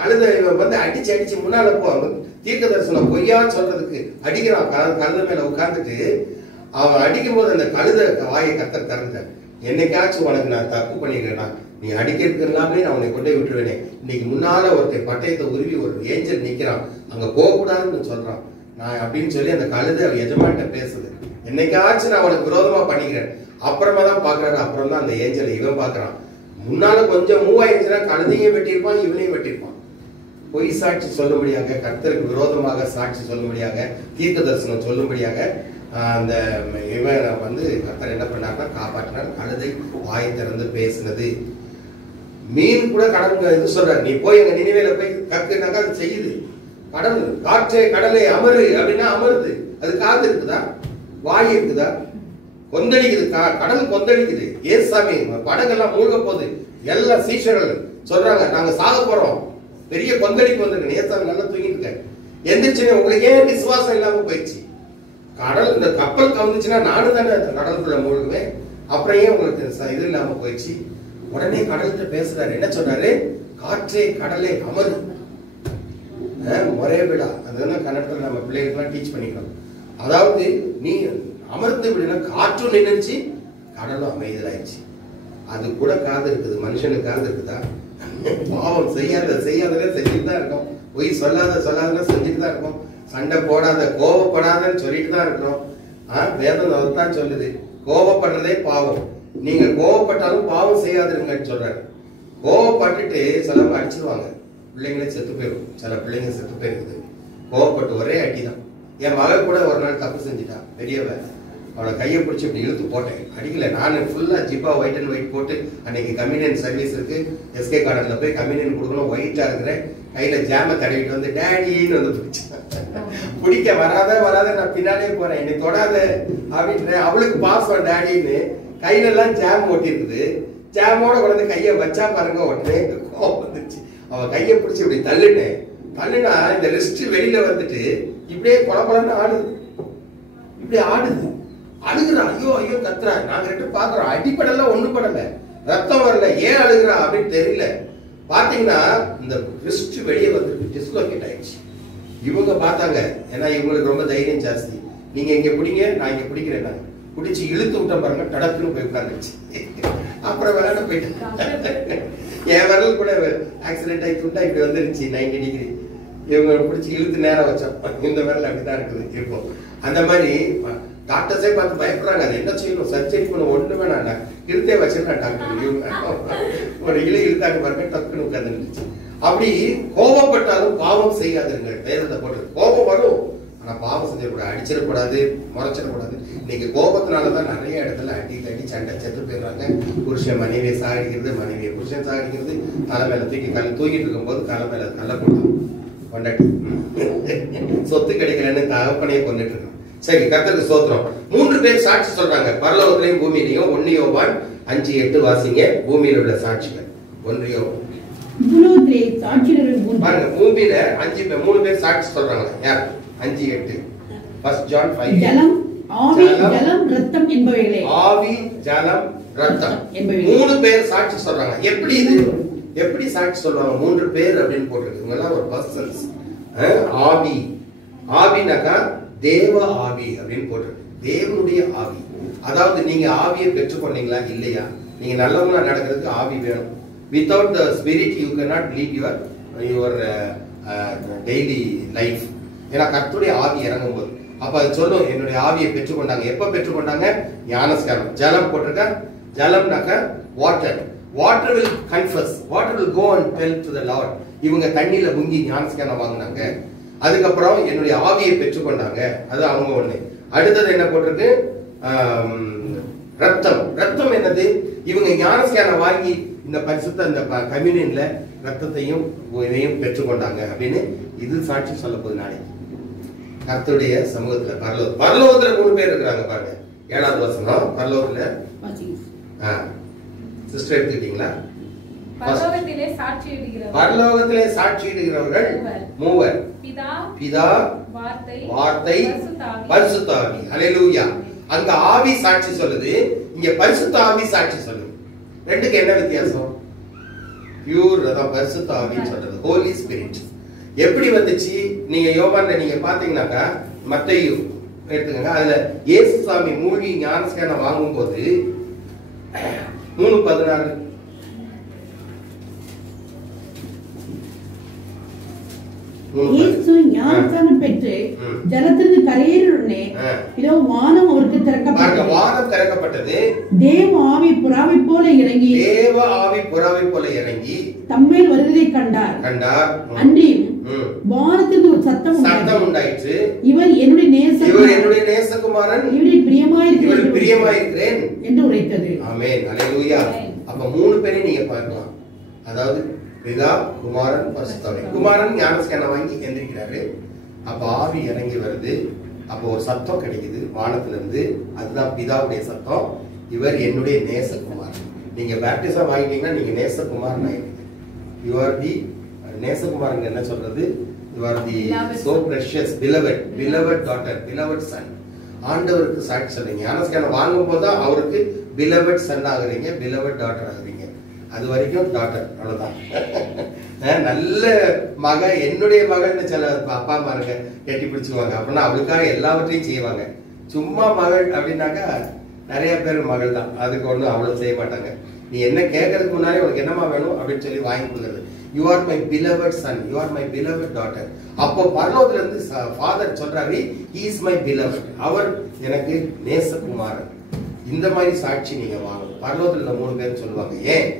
கழுதை வந்து அடிச்சு அடிச்சு முன்னால போவாங்க. தீர்க்க தரிசனம் பொய்யா சொல்றதுக்கு அடிக்கிறான். கழுதை மேல உட்கார்ந்துட்டு அவன் அடிக்கும் போது அந்த கழுதை வாயை கத்தர் திறந்த, என்னைக்காச்சும் உனக்கு நான் தப்பு பண்ணிக்கிறேன்னா நீ அடிக்கிறதுக்கு எல்லாமே நான் உன்னை கொண்டே விட்டுருவேனே. இன்னைக்கு முன்னால ஒருத்தர் பட்டயத்தை உருவி ஒரு ஏஞ்சல் நிக்கிறான், அங்க போகக்கூடாதுன்னு சொல்றான் நான் அப்படின்னு சொல்லி அந்த கழுதை அவ எஜமான்ட்ட பேசுது. என்னைக்காச்சும் நான் உனக்கு விரோதமா பண்ணிக்கிறேன். அப்புறமா தான் பாக்குறாரு. அப்புறம் தான் அந்த ஏஞ்சலை இவன் பாக்குறான். முன்னால கொஞ்சம் மூவ் ஆயிடுச்சுன்னா கழுதையும் வெட்டியிருப்பான், இவனையும் வெட்டியிருப்பான். பொய் சாட்சி சொல்லும்படியாக, கர்த்தருக்கு விரோதமாக சாட்சி சொல்லும்படியாக, தீர்க்க தரிசனம் சொல்லும்படியாக அந்த இவன் வந்து கர்த்தர் என்ன பண்ணாருன்னா காப்பாற்றினார். கழுதை வாயை திறந்து பேசினது. மீன் கூட கடல் இது சொல்றாரு, நீ போய் எங்க நினைவேல போய் கக்குனாக்கா அது செய்யுது. கடல் காற்றே கடலே அமரு அப்படின்னா அமருது. அது காது இருக்குதா? வாய் இருக்குதா? கொந்தளிக்குது, கடல் கொந்தளிக்குது. ஏசாமி படகெல்லாம் மூழ்க போகுது. எல்லா சீஷர்கள் சொல்றாங்க நாங்க சாக போறோம், பெரிய கொந்தளிப்பு வந்திருக்கு. ஏசாமி நல்லா தூங்கிட்டு இருக்காரு. எந்திரிச்சு உங்களுக்கு ஏன் விசுவாசம் இல்லாம போயிடுச்சு? கடல் இந்த கப்பல் கவுந்துச்சுன்னா நானும் தானே கடலுக்குள்ள மூழ்குவேன், அப்புறம் ஏன் உங்களுக்கு இது இல்லாம போயிடுச்சு? உடனே கடல்கிட்ட பேசுறாரு. என்ன சொன்னாரு? காற்றே கடலே அமரு. முறைய விடா. அதுதான் கன்னடத்துல நம்ம பிள்ளைகளுக்கு டீச் பண்ணிக்கிறோம். அதாவது நீ அமர்ந்து விடுனா காற்றும் நின்றுச்சு, கடலும் அமைதலாயிடுச்சு. அது கூட காது இருக்குது. மனுஷனுக்கு காது இருக்குதா? பாவம் செய்யாத செஞ்சுட்டு தான் இருக்கும். பொய் சொல்லாத செஞ்சுட்டு தான் இருக்கும். சண்டை போடாத கோபப்படாதன்னு சொல்லிட்டு தான் இருக்கிறோம். வேதம் அதைத்தான் சொல்லுது, கோபப்படுறதே பாவம். நீங்க கோபப்பட்டாலும் பாவம் செய்யாதுங்கன்னு சொல்றாரு. கோபப்பட்டுட்டு சிலவங்க அடிச்சிருவாங்க, பிள்ளைங்களே செத்து போயிடும். சில பிள்ளைங்க செத்து போயிருக்குது கோவப்பட்டு. ஒரே அடி தான். என் மகள் கூட ஒரு நாள் தப்பு செஞ்சுட்டா, பெரியவ. அவளை கையை பிடிச்சி இப்படி இழுத்து போட்டேன், அடிக்கல. நான் ஃபுல்லா ஜிப்பா ஒயிட் அண்ட் ஒயிட் போட்டு, அன்னைக்கு கம்யூனியன் சர்வீஸ் இருக்கு, எஸ்கே கார்டன்ல போய் கம்யூனியன் கொடுக்கணும். ஒயிட்டா இருக்கிறேன், கையில ஜாம தடவிட்டு வந்து டேடின்னு வந்து பிடிக்க வராத நான் பின்னாலே போறேன், என்னை தொடாத அப்படின்னு. அவளுக்கு பாசம் டேடின்னு. கையில எல்லாம் ஜாம் ஓட்டி இருக்குது. ஜாமோட குழந்தை கையை வச்சா பாருங்க, உடனே கோவம் வந்துச்சு. அவ கையை பிடிச்சி இப்படி தள்ளுனா இந்த லிஸ்ட் வெளியில வந்துட்டு இப்படியே குழப்பலன்னு ஆடுது. இப்படி ஆடுது, அழுகுறா. ஐயோ கத்துறா. நாங்க ரெண்டு பாக்குறோம், அடிப்படல ஒண்ணு படல, ரத்தம் வரல. ஏன் அழுகுறா அப்படின்னு தெரியல. பாத்தீங்கன்னா இந்த ரிஸ்ட் வெளியே வந்துட்டு டிஸ்லோகேட் ஆயிடுச்சு. இவங்க பார்த்தாங்க, ஏன்னா இவங்களுக்கு ரொம்ப தைரியம் ஜாஸ்தி. நீங்க இங்க பிடிங்க, நான் இங்க பிடிக்கிறேன். நான் பிடிச்சி இழுத்து விட்ட பாருங்க, டடக்குன்னு போய் உட்காந்துச்சு. அப்புறம் விளையாட போயிட்டேன். என் விரல் கூட ஆக்சிடென்ட் ஆகி துண்டா இப்படி வந்துருச்சு 90 டிகிரி. இவங்க பிடிச்சி இழுத்து நேரம் வச்சோம். இந்த விரல் அப்படிதான் இருக்குது இருக்கும். அந்த மாதிரி டாக்டர்ஸே பார்த்து பயப்படுறாங்க. அது என்ன செய்யணும், சர்ஜரி பண்ண ஒண்ணு வேணாண்டா, இழுத்தே வச்சிருக்கேன் டாக்டர். ஒரு இழுத்தாங்க பாருங்க, டக்குன்னு உட்காந்துருச்சு. அப்படி கோபப்பட்டாலும் பாவம் செய்யாதுங்க. வேதத்தை போட்டு கோபம் வரும், ஆனா பாவம் செஞ்சிடக்கூடாது, அடிச்சிடக்கூடாது, முறைச்சிடக்கூடாது. இன்னைக்கு கோபத்தினாலதான் நிறைய இடத்துல அடி சண்டை, செத்து போயிடுறாங்க. புருஷன் மனைவியை சாகடிக்கிறது, மனைவியை புருஷன் சாகடிக்கிறது. தலை மேல தூக்கிட்டு இருக்கும் போது தலை மேல கல்ல போட்டு கொண்டாட்டி சொத்து கிடைக்கலன்னு தகப்பனையே கொண்டுட்டு இருக்கான். சரி, கர்த்தருக்கு ஸ்தோத்திரம். 3 பேர் சாட்சி சொல்றாங்க, பரலோகத்திலையும் பூமியிலையும். 1 யோவான் 5:8 வாசிங்க. பூமியில உள்ள சாட்சிகள் 1 யோவான் பாருங்க. பூமியில 3 பேர் சாட்சி சொல்றாங்க. யார்? 5:8. First John 5. ஜலம், ஆவி, ஜலம், ரத்தம் என்பவைகளே. ஆவி, ஜலம், ரத்தம். என்பவை 3 பேர் சாட்சி சொல்றாங்க. எப்படி இது எப்படி சாட்சி சொல்லுவாங்க? 3 பேர் அப்படின்னு போட்டிருக்கு. இவங்க எல்லாம் ஒரு பர்சன்ஸ். ஆவி, ஆவினாக்கா தேவ ஆவி அப்படின்னு போட்டிருக்கு. தேவனுடைய ஆவி. அதாவது நீங்க ஆவியை பெற்றுக்கொண்டீங்களா இல்லையா? நீங்க நல்லவங்களா நடக்கிறதுக்கு ஆவி வேணும். Without the spirit you cannot lead your daily life. ஏன்னா கர்த்தருடைய ஆவி இறங்கும் போது அப்ப அது சொல்லும், என்னுடைய ஆவியை பெற்றுக்கொண்டாங்க. எப்ப பெற்றுக்கொண்டாங்க? ஞானஸ்நானம். ஜலம் போட்டிருக்க. ஜலம்னாக்க water. Water will confess, water will go and tell to the lord. இவங்க தண்ணியில முங்கி ஞானஸ்நானம் வாங்கினாங்க. அதுக்கப்புறம் என்னுடைய ஆவியை பெற்றுக்கொண்டாங்க. அது அவங்க ஒண்ணு. அடுத்தது என்ன போட்டிருக்கு? ரத்தம். ரத்தம் என்னது? இவங்க ஞானஸ்நானம் வாங்கி இந்த பரிசுத்த இந்த கம்யூனியன்ல ரத்தத்தையும் இதையும் பெற்றுக்கொண்டாங்க அப்படின்னு இது சாட்சி சொல்ல போகுது நாளைக்கு கர்த்தருடைய சமூகத்துல. பரலோகத்துல 3 பேர் இருக்கிறாங்க பாருங்க. 7வது வசனம். பரலோகத்துல சிஸ்டர் எடுத்துக்கிட்டீங்களா? பரலோகத்திலே சாட்சியிடுகிறவர்கள் மூவர். பிதா, வார்த்தை, பரிசுத்த ஆவி. ஹல்லேலூயா. அங்க ஆவி சாட்சி சொல்லுது, இங்க பரிசுத்த ஆவி சாட்சி சொல்லுது. ரெண்டுக்கு என்ன வித்தியாசம்? பியூர் அதான் பரிசுத்த ஆவின்னு சொல்றது, ஹோலி ஸ்பிரிட். எப்படி வந்துச்சு? நீங்க யோவான்ல நீங்க பாத்தீங்கன்னாக்கா, மத்தேயு எடுத்துக்கங்க. அதுல இயேசு சாமி மூழ்கி ஞானஸ்நானம் வாங்கும் போது 3:16 இயேசு ஞானஸ்நானம் பெற்று ஜலத்திலிருந்து கரையேறின இதோ வானம் அவருக்கு திறக்கப்பட்டது. வானம் திறக்கப்பட்டது. தேவ ஆவி புறாவை போல இறங்கி தம்மேல் வருவதை கண்டார். அன்றியும் வானத்திலிருந்து ஒரு சத்தம் உண்டாயிற்று. இவர் என்னுடைய நேசகுமாரன், இவரில் பிரியமாயிருக்கிறேன் என்று உரைத்தது. ஆமென். ஹல்லேலூயா. அப்ப 3 பேரை நீங்க பார்க்கலாம். அதாவது பிதா, குமாரன், பரிசுத்தாவி. குமாரன் ஞானஸ்நானம் வாங்கி எந்திரிக்கிறாரு. அப்ப ஆவி இறங்கி வருது. அப்போ ஒரு சத்தம் கிடைக்குது வானத்துல இருந்து. அதுதான் பிதாவுடைய சத்தம். இவர் என்னுடைய நேசகுமாரன். நீங்க பேப்டிசம் வாங்கிட்டீங்கன்னா நீங்க நேசகுமாரன் ஆயிடுங்க. யூ ஆர் தி நேசகுமாரன். என்ன சொல்றது? You are the so precious beloved daughter, beloved son. ஆண்டவருக்கு சாட்சி சொல்றீங்க. ஞானஸ்நானம் வாங்கும் போது அவருக்கு beloved son ஆகுறீங்க, beloved daughter ஆகுறீங்க. அது வரைக்கும் டாட்டர், அவ்வளவுதான். நல்ல மக, என்னுடைய மகள்னு சில அப்பா அம்மாருங்க கட்டி பிடிச்சுக்குவாங்க. அப்படின்னா அவளுக்காக எல்லாவற்றையும் செய்வாங்க. சும்மா மகள் அப்படின்னாக்கா நிறைய பேர் மகள் தான். அதுக்கு ஒன்றும் அவ்வளவு செய்ய மாட்டாங்க. நீ என்ன கேட்கறதுக்கு முன்னாடி உனக்கு என்னமா வேணும் அப்படின்னு சொல்லி வாங்கி கொடுக்குறது. You are my beloved son, you are my beloved daughter. அப்போ பரலோகத்துல இருந்து ஃபாதர் சொல்றாரு, he is my beloved, அவர் எனக்கு நேசகுமாரன். இந்த மாதிரி சாட்சி நீங்க வாங்கணும். பரலோகத்துல இந்த 3 பேர் சொல்லுவாங்க. ஏன்?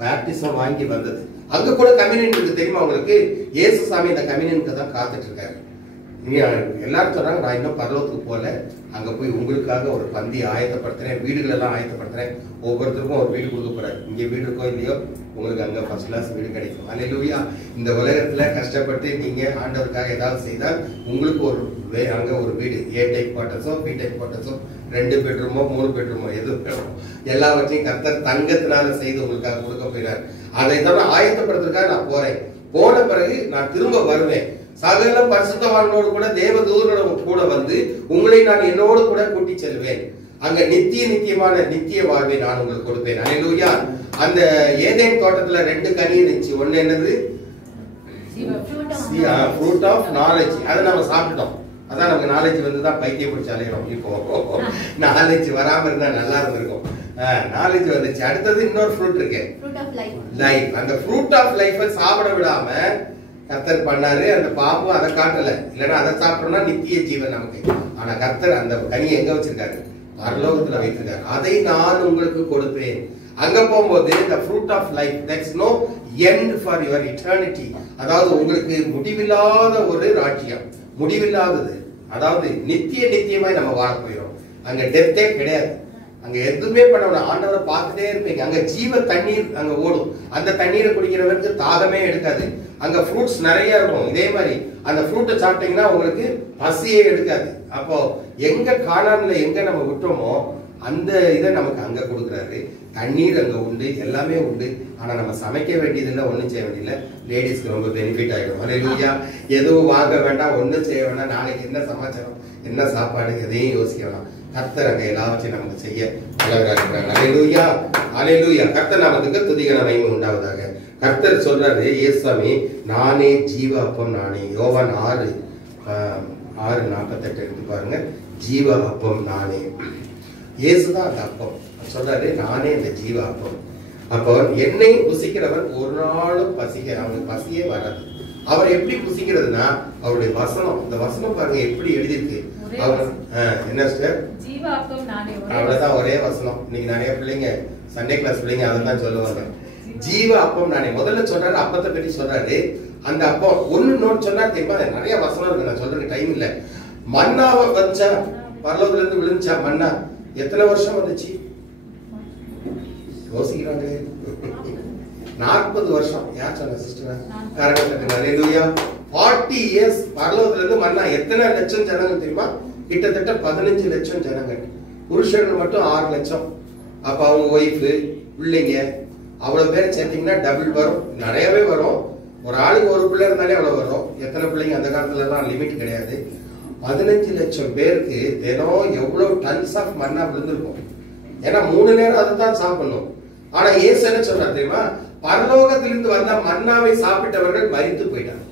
பேப்டிசம் வாங்கி வந்தது. அங்க கூட கம்யூனியன் இருக்கு தெரியுமா உங்களுக்கு? இயேசு சாமி இந்த கம்யூனியனுக்கு தான் காத்துட்டு இருக்காரு. எல்லாரும் சொல்றாங்க, நான் இன்னும் பரலோகத்துக்கு போல, அங்க போய் உங்களுக்காக ஒரு பந்தி ஆயத்தப்படுத்துறேன், வீடுகள் எல்லாம் ஆயத்தப்படுத்துறேன், ஒவ்வொருத்தருக்கும் ஒரு வீடு கொடுக்க போறாரு. இங்க வீடு இருக்கோ இல்லையோ, உங்களுக்கு அங்க ஃபர்ஸ்ட் கிளாஸ் வீடு கிடைக்கும். ஹல்லேலூயா. இந்த உலகத்துல கஷ்டப்பட்டு நீங்க ஆண்டவருக்காக ஏதாவது செய்தால் உங்களுக்கு ஒரு அங்க ஒரு வீடு, A டைப் குவார்ட்டர்ஸோ B டைப் குவார்ட்டர்ஸோ 2 பெட்ரூமோ 3 பெட்ரூமோ எது எல்லாவற்றையும் கர்த்தர் தங்கத்தினால செய்து உங்களுக்காக கொடுக்க போயிறார். அதை தான் ஆயத்தப்படுத்துறதுக்காக நான் போறேன். போன பிறகு நான் திரும்ப வருவேன். சகல பரிசுத்தவான்களோடு கூட தேவ தூதர்களோடு கூட வந்து உங்களை நான் என்னோடு கூட கூட்டி செல்வேன். அங்க நித்தியமான நித்திய வாழ்வை நான் உங்களுக்கு கொடுப்பேன். ஹல்லேலூயா. அந்த ஏதேன் தோட்டத்துல 2 கனி இருந்துச்சு. ஒண்ணு என்னது? Fruit of knowledge. அதை நம்ம சாப்பிட்டோம். அதான் நமக்கு நாலேஜ் வந்து தான் பைத்தியம் பிடிச்சி அலையிறோம். இப்போ நாலேஜ் வராம இருந்தா நல்லா இருந்திருக்கும். நாலேஜ் வந்துச்சு. அடுத்தது இன்னொரு ஃப்ரூட் இருக்கு, லைஃப். அந்த ஃப்ரூட் ஆஃப் லைஃப் சாப்பிட விடாம கர்த்தர் பண்ணாரு. அந்த பாம்பும் அதை காட்டல. இல்லைன்னா அதை சாப்பிட்டோம்னா நித்திய ஜீவன் நமக்கு. ஆனா கர்த்தர் அந்த கனியை எங்க வச்சிருக்காரு? பரலோகத்துல வைத்திருக்காரு. அதை நான் உங்களுக்கு கொடுப்பேன். அங்க போகும்போது the fruit of life, there's no end for your eternity. அதாவது உங்களுக்கு முடிவில்லாத ஒரு ராஜ்யம், முடிவில்லாதது. அதாவது நித்தியமாய் நம்ம வாழ போயிடும். அங்க டெத்தே கிடையாது. அங்க எதுவுமே பண்ண ஆண்டவரை பார்த்துட்டே இருப்பீங்க. அங்க ஜீவ தண்ணீர் அங்க ஓடும். அந்த தண்ணீரை குடிக்கிறவருக்கு தாகமே எடுக்காது. அங்க ஃப்ரூட்ஸ் நிறைய இருக்கும். இதே மாதிரி அந்த ஃப்ரூட்டை சாப்பிட்டீங்கன்னா உங்களுக்கு பசியே எடுக்காது. அப்போ எங்க கானான்ல எங்க நம்ம விட்டோமோ அந்த இதை நமக்கு அங்க கொடுக்குறாரு. தண்ணீர் அங்க உண்டு, எல்லாமே உண்டு. ஆனா நம்ம சமைக்க வேண்டியதில்லை, ஒன்றும் செய்ய வேண்டியதில்லை. லேடிஸ்க்கு ரொம்ப பெனிஃபிட் ஆகிடும். ஹல்லேலூயா. எதுவும் வாங்க வேண்டாம், ஒன்றும் செய்ய வேண்டாம். நாளைக்கு என்ன சமாச்சாரம், என்ன சாப்பாடு, எதையும் யோசிக்க வேண்டாம். கர்த்தர் அங்க எல்லாவற்றையும் நமக்கு செய்ய வல்லவராக இருக்கிறார். அல்லேலூயா, அல்லேலூயா. கர்த்தர் நாமத்துக்கு துதிகன மகிமை உண்டாவதாக. கர்த்தர் சொல்றாரு, இயேசுசாமி நானே ஜீவ அப்பம் நானே. யோவான் 6:48 எடுத்து பாருங்க. ஜீவ அப்பம் நானே. இயேசுதான் அந்த அப்பம் சொல்றாரு, நானே அந்த ஜீவ அப்பம். அப்போ என்னை புசிக்கிறவர் ஒரு நாளும் அவனுக்கு பசியே வராது. அவர் எப்படி புசிக்கிறதுனா அவருடைய வசனம். இந்த வசனம் பாருங்க எப்படி எழுதிருக்கு. அவர் என்ன சார்? ஜீவ அப்பம் நானே. அவ்வளவுதான், ஒரே வசனம். இன்னைக்கு நிறைய பிள்ளைங்க சண்டே கிளாஸ் பிள்ளைங்க அதான் சொல்லுவாங்க, ஜீவ அப்பம் நானே. முதல்ல சொல்றாரு, அப்பத்தை பற்றி சொல்றாரு. அந்த அப்பம் ஒண்ணு நோட் சொன்னா தெரியுமா, நிறைய வசனம் இருக்கு, நான் சொல்றதுக்கு டைம் இல்ல. மன்னாவை வச்சா, பரலோகத்துல இருந்து விழுந்துச்சா மன்னா, எத்தனை வருஷம் வந்துச்சு யோசிக்கிறாங்க? 40 வருஷம். யார் சொன்ன சிஸ்டர்? கரெக்டா. 40 இயர்ஸ் பரலோகத்துல இருந்து மன்னா. எத்தனை லட்சம் ஜனங்கள் தெரியுமா? கிட்டத்தட்ட 15 லட்சம் ஜனங்கள். புருஷர்கள் மட்டும் 6 லட்சம். அப்ப அவங்க ஒய்ஃபு பிள்ளைங்க அவ்வளவு பேரை சேர்த்தீங்கன்னா டபுள் வரும், நிறையவே வரும். ஒரு ஆளுக்கு ஒரு பிள்ளை இருந்தாலே அவ்வளவு வரும். எத்தனை பிள்ளைங்க அந்த காலத்துல எல்லாம் லிமிட் கிடையாது. 15 லட்சம் பேருக்கு தினம் எவ்வளவு டன்ஸ் ஆஃப் மன்னா விழுந்திருக்கும். ஏன்னா 3 நேரம் அதை தான் சாப்பிடணும். ஆனா இயேசு என்ன சொல்றாரு தெரியுமா? பரலோகத்திலிருந்து வந்த மன்னாவை சாப்பிட்டவர்கள் மரித்து போயிட்டாங்க.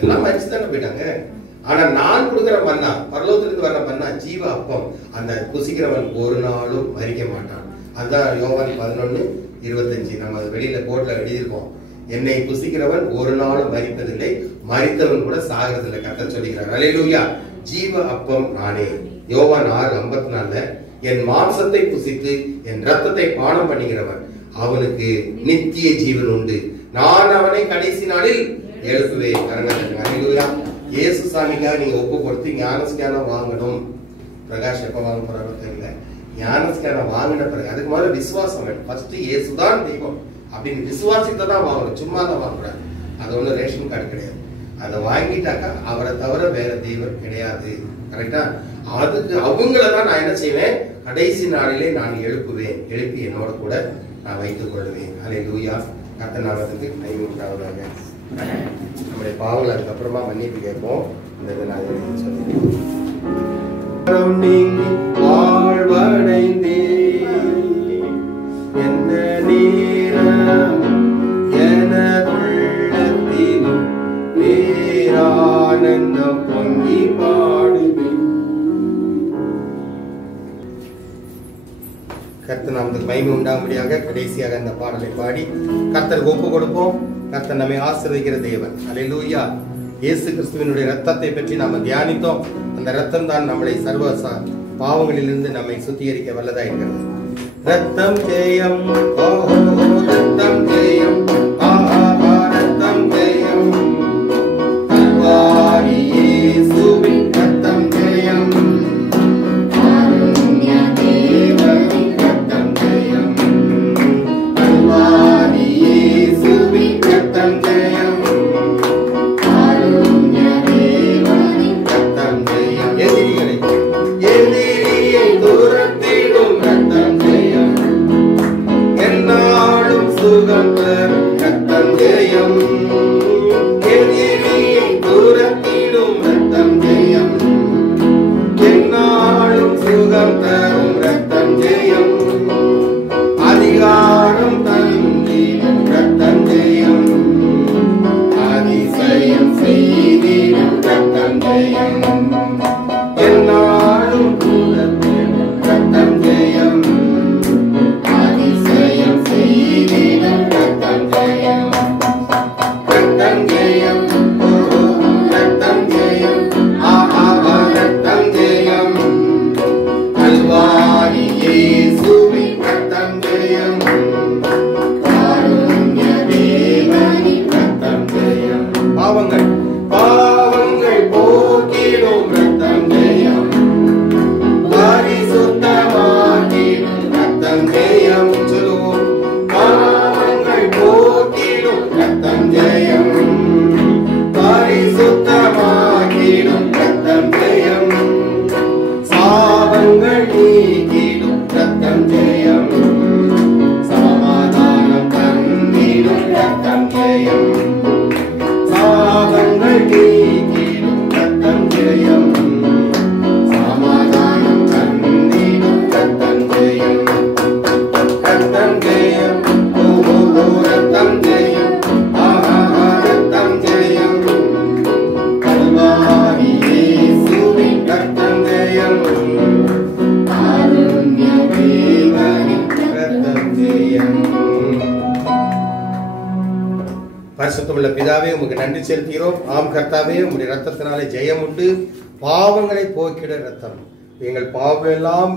எல்லாம் மரிச்சு தானே போயிட்டாங்க. ஆனா நான் கொடுக்கிற மன்னா, பரலோகத்திலிருந்து வர்ற மன்னா ஜீவ அப்பம். அந்த புசிக்கிறவன் ஒரு நாளும் மரிக்க மாட்டான். அதுதான் யோவான் 11:25. நம்ம அது வெளியில போர்ட்ல எழுதியிருக்கோம். என்னை புசிக்கிறவன் ஒரு நாளும் மரிப்பதில்லை, மரித்தவன் கூட சாகிறதில்லை. கர்த்தர் சொல்லுகிறார். அல்லேலூயா. ஜீவ அப்பம் நானே. யோவான் 6:54 என் மாம்சத்தை புசித்து என் ரத்தத்தை பானம் பண்ணுகிறவன் அவனுக்கு நித்திய ஜீவன் உண்டு, நான் அவனை கடைசி நாளில் எழுப்புவேன். அல்லேலூயா. இயேசு சாமிக்காக நீங்க ஒப்பு கொடுத்து ஞானஸ்நானம் வாங்கணும். பிரகாஷ் எப்ப வாங்க போறாரோ தெரியல. ஞானஸ்நானம் வாங்கின பிறகு அதுக்கு முதல்ல விசுவாசம் வேணும். ஃபர்ஸ்ட் இயேசுதான் தெய்வம் அப்படின்னு விசுவாசித்தை தான் வாங்கணும், சும்மா தான் வாங்கக்கூடாது. அது ஒன்றும் ரேஷன் கார்டு கிடையாது. அதை வாங்கிட்டாக்கா அவரை தவிர வேற தெய்வம் கிடையாது. கரெக்டா? அதுக்கு அவங்கள தான் நான் என்ன செய்வேன், கடைசி நாளிலே நான் எழுப்புவேன், எழுப்பி என்னோட கூட நான் வைத்துக் கொள்வேன். அல்லேலூயா. கர்த்தர் நாமத்துக்கு மகிமை உண்டாவதாக. நம்முடைய பாவங்கள் அதுக்கப்புறமா மன்னிப்பு கேட்போம். இந்த இதை நான் சொல்லுவேன். வாழ்வடைந்தே எந்த நேரம் எனதுள்ளத்திலும் பேரானந்தம் பொங்கி பாடுவேன். கர்த்தர் நாமத்துக்கு மகிமை உண்டாகும்படியாக கடைசியாக அந்த பாடலை பாடி கர்த்தருக்கு ஒப்பு கொடுப்போம். கர்த்தர் நம்மை ஆசீர்வதிக்கிற தேவன். அல்லேலூயா. இயேசு கிறிஸ்துவினுடைய ரத்தத்தை பற்றி நாம தியானித்தோம். அந்த ரத்தம் தான் நம்மளை சர்வ பாவங்களிலிருந்து நம்மை சுத்திகரிக்க வல்லதா இருக்கிறது. ரத்தம் ஜெயம், ஓஹோ ரத்தம் ஜெயம், ஆஹா ரத்தம் ஜெயம், கல்வாரி இயேசுவின் ரத்தம் ஜெயம், காருண்ய தேவனின் ரத்தம் ஜெயம், கல்வாரி இயேசுவின் ரத்தம் ஜெயம், காருண்ய தேவனின் ரத்தம் ஜெயம். எதிரியை துரத்திடும் ரத்தம் ஜெயம், என்னாலும் சுகம் தரும் ரத்தம் ஜெயம், எதிரியை துரத்திடும் ரத்தம் ஜெயம், என்னாலும் சுகம் தரும் ரத்தம் ஜெயம், அதிகாரம் தந்திடும் ரத்தம் ஜெயம், அதிசயம் செய்திடும் ரத்தம் ஜெயம், என்னாலும் ரத்தம் ஜெயம், அதிசயம் செய்திடும் ரத்தம் ஜெயம், ரத்தம் ஜெயம், ரத்தம் ஜெயம், ஆஹா ரத்தம் ஜெயம், கல்வாரி இயேசுவின் ரத்தம் ஜெயம், காருண்ய தேவனின் ரத்தம் ஜெயம். பாவங்கள் போக்கிடும் ரத்தம் ஜெயம், பரிசுத்தமாக்கிடும் ரத்தம் ஜெயம். சொல்லுவோம். பாவங்கள் போக்கிடும் ரத்தம் ஜெயம், பரிசுத்தமாக்கிடும் ரத்தம் ஜெயம், சாபங்கள் நீக்கிடும் ரத்தம் ஜெயம், சமாதானம் தந்திடும் ரத்தம் ஜெயம், சாபங்கள் நீக்கிடும் ரத்தம் ஜெயம், சமாதானம் தந்திடும் பரிசுத்தமுள்ள பிதாவே உமக்கு நன்றி செலுத்துகிறோம். ஆம் கர்த்தாவே, உம்முடைய ரத்தத்தினாலே ஜெயம் உண்டு. பாவங்களை போக்கிட ரத்தம். எங்கள் பாவம் எல்லாம்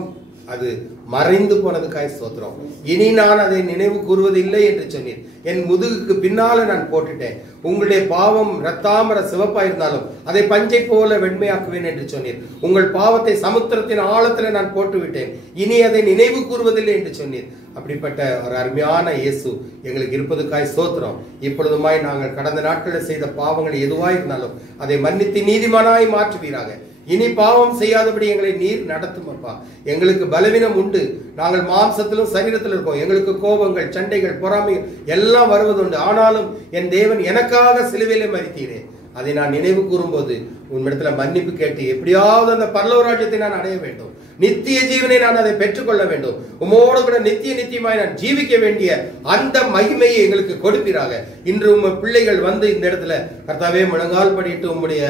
அது மறைந்து போனதுக்காய் ஸ்தோத்திரம். இனி நான் அதை நினைவு கூறுவதில்லை என்று சொன்னீர். என் முதுகுக்கு பின்னால நான் போட்டுட்டேன். உங்களுடைய பாவம் ரத்தாமர சிவப்பா இருந்தாலும் அதை பஞ்சை போல வெண்மையாக்குவேன் என்று சொன்னீர். உங்கள் பாவத்தை சமுத்திரத்தின் ஆழத்துல நான் போட்டு விட்டேன். இனி அதை நினைவு கூறுவதில்லை என்று சொன்னீர். அப்படிப்பட்ட ஒரு அருமையான இயேசு எங்களுக்கு இருப்பதுக்காய் ஸ்தோத்திரம். இப்பொழுதுமாய் நாங்கள் கடந்த நாட்களில் செய்த பாவங்கள் எதுவாய் இருந்தாலும் அதை மன்னித்து நீதிமானாய் மாற்றுவீராக. இனி பாவம் செய்யாதபடி எங்களை நீர் நடத்தும் அப்பா. எங்களுக்கு பலவீனம் உண்டு. நாங்கள் மாம்சத்திலும் சரீரத்திலும் இருக்கோம். எங்களுக்கு கோபங்கள், சண்டைகள், பொறாமைகள் எல்லாம் வருவதுண்டு. ஆனாலும் என் தேவன் எனக்காக சிலுவையிலே மரித்தீரே. அதை நான் நினைவு கூறும்போது உன்னிடத்துல மன்னிப்பு கேட்டு எப்படியாவது அந்த பரலோக ராஜ்யத்தை நான் அடைய வேண்டும். நித்திய ஜீவனை நான் அதை பெற்றுக்கொள்ள வேண்டும். உமோடு கூட நித்தியமாய் நான் ஜீவிக்க வேண்டிய அந்த மகிமையை எங்களுக்கு கொடுப்பீராக. இன்று உங்க பிள்ளைகள் வந்து இந்த இடத்துல கர்த்தாவே முழங்கால் படிட்டு உம்முடைய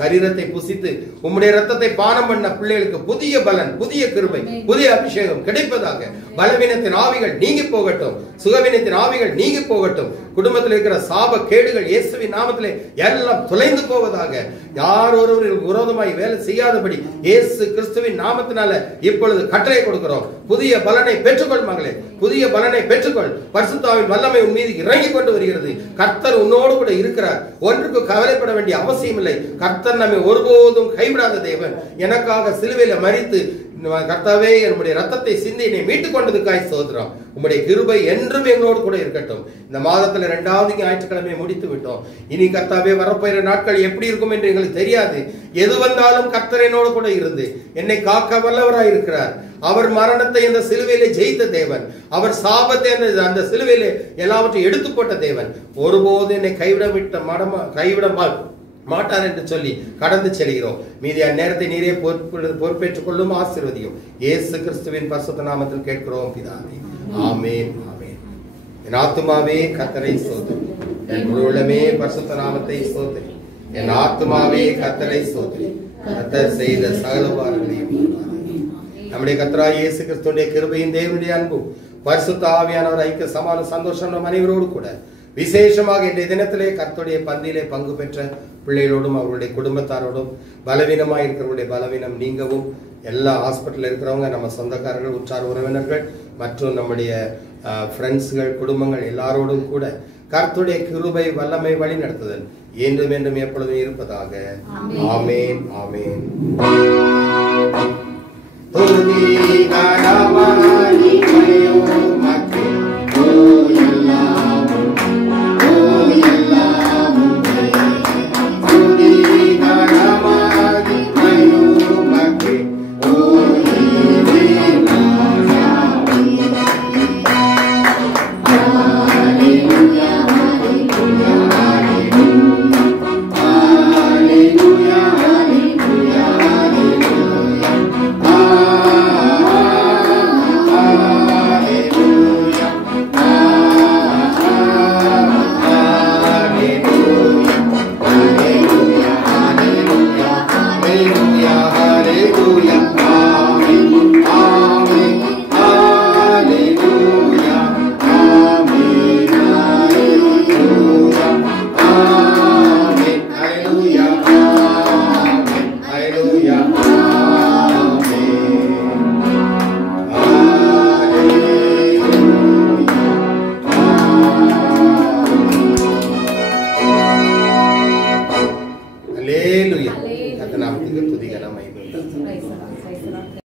சரீரத்தை புசித்து உம்முடைய ரத்தத்தை பானம் பண்ண பிள்ளைகளுக்கு புதிய பலன், புதிய கிருபை, புதிய அபிஷேகம் கிடைப்பதாக. பலவீனத்தின் ஆவிகள் நீங்கி போகட்டும். சுகவீனத்தின் ஆவிகள் நீங்கி போகட்டும். குடும்பத்தில் இருக்கிற சாப கேடுகள் இயேசுவின் நாமத்திலே எல்லாம் தொலைந்து போவதாக. யார் ஒருவருக்கு விரோதமாய் வேலை செய்யாதபடி இயேசு கிறிஸ்துவின் நாமத்தினால இப்பொழுது கட்டளை கொடுக்கிறோம். புதிய பலனை பெற்றுக்கொள் மகளே, புதிய பலனை பெற்றுக்கொள். பரிசுத்தாவின் வல்லமை உன் மீது இறங்கி கொண்டு வருகிறது. கர்த்தர் உன்னோடு கூட இருக்கிறார். ஒன்றுக்கு கவலைப்பட வேண்டிய அவசியம் இல்லை. கர்த்தர் நம்மை ஒருபோதும் கைவிடாத தேவன். எனக்காக சிலுவையில மரித்து கர்த்தாவே என்னுடைய ரத்தத்தை சிந்தி என்னை மீட்டுக் கொண்டதுக்காய் ஸ்தோத்திரம். உம்முடைய கிருபை என்றும் எங்களோடு கூட இருக்கட்டும். இந்த மாதத்துல 2வது ஞாயிற்றுக்கிழமையை முடித்து விட்டோம். இனி கர்த்தாவே வரப்போகிற நாட்கள் எப்படி இருக்கும் என்று எங்களுக்கு தெரியாது. எது வந்தாலும் கர்த்தர் என்னோடு கூட இருந்து என்னை காக்க வல்லவராய் இருக்கிறார். அவர் மரணத்தை அந்த சிலுவையிலே ஜெயித்த தேவன். அவர் சாபத்தை அந்த சிலுவையிலே எல்லாவற்றையும் எடுத்து போட்ட தேவன். ஒருபோது என்னை கைவிட மாட்டார் என்று சொல்லி கடந்து செல்கிறோம். மீதி அந்நேரத்தை நீரே பொறுப்பேற்றுக் கொள்ளும். ஆசீர்வதியும். இயேசு கிறிஸ்துவின் பரிசுத்த நாமத்தில் கேட்கிறோம் பிதாவே. ஆமென், ஆமென். என் ஆத்துமாவே கர்த்தரை ஸ்தோத்திரி. என் முழு உள்ளமே பரிசுத்த நாமத்தை ஸ்தோத்திரி. என் ஆத்துமாவே கர்த்தரை ஸ்தோத்திரி. கர்த்தர் செய்த சகல உபகாரங்களையும் நம்முடைய கர்த்தராகிய இயேசு கிறிஸ்துவின் கிருபையும் தேவனுடைய அன்பும் பரிசுத்த ஆவியானவர் ஐக்கிய சமாதான சந்தோஷம் நம் அனைவரோடு கூட விசேஷமாக இன்றைய தினத்திலே கர்த்தருடைய பந்தியிலே பங்கு பெற்ற பிள்ளைகளோடும் அவர்களுடைய குடும்பத்தாரோடும் பலவீனமாக இருக்கிறவருடைய பலவீனம் நீங்கவும், எல்லா ஹாஸ்பிட்டலில் இருக்கிறவங்க, நம்ம சொந்தக்காரர்கள், உற்றார் உறவினர்கள் மற்றும் நம்முடைய ஃப்ரெண்ட்ஸ்கள், குடும்பங்கள் எல்லாரோடும் கூட கர்த்தருடைய கிருபை வல்லமை வழி நடத்துதல் என்றும் என்றும் எப்பொழுதும் இருப்பதாக. ஆமென், ஆமென்.